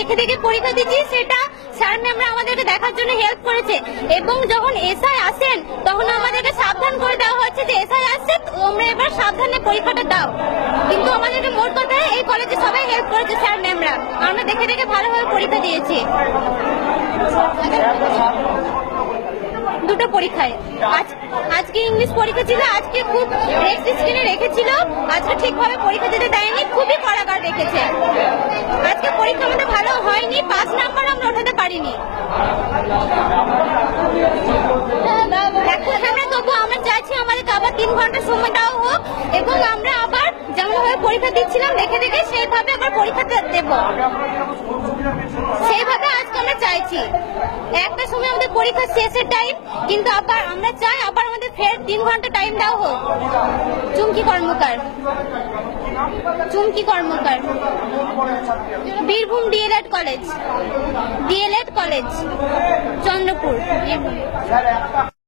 দেখে দেখে পরীক্ষা দিচ্ছি, সেটা স্যার ম্যামরা আমাদেরকে দেখার জন্য হেল্প করেছে। এবং যখন এসআই আসেন তখন আমাদেরকে সাবধান করে দেওয়া হচ্ছে যে এসআই আসছে, তোমরা এবার সাবধানে পরীক্ষাটা দাও। কিন্তু আমাদেরকে মোট কথা এই কলেজে সবাই হেল্প করেছে, স্যার ম্যামরা। আমরা দেখে দেখে ভালোভাবে পরীক্ষা দিয়েছি। দুটো পরীক্ষায় আজকে ইংলিশ পরীক্ষা ছিল, আজকে খুব রেস্ট স্ক্রিনে রেখেছিল, আজকে ঠিকভাবে পরীক্ষা দিতে দেয়নি, খুবই কারাগার রেখেছে। আজকে পরীক্ষা আমাদের ভালো হয়নি, 5 নাম্বার আমরা ওঠাতে পারিনি। এখন আমরা তবু আমরা চাইছি আমাদেরকে আবার 3 ঘন্টা সময় দেওয়া হোক এবং আমরা আবার যেমনভাবে পরীক্ষা দিচ্ছিলাম দেখে দেখে সেইভাবে আবার পরীক্ষা দেব, সেইভাবে আজকে আমরা চাইছি। একটা সময় আমাদের পরীক্ষা শেষের টাইম, কিন্তু আবার আমরা চাই আবার আমাদের ফের 3 ঘন্টা টাইম দেওয়া হোক। চুমকি কর্মকার, বীরভূম ডিএলএড কলেজ, চন্দ্রপুর, বীরভূম।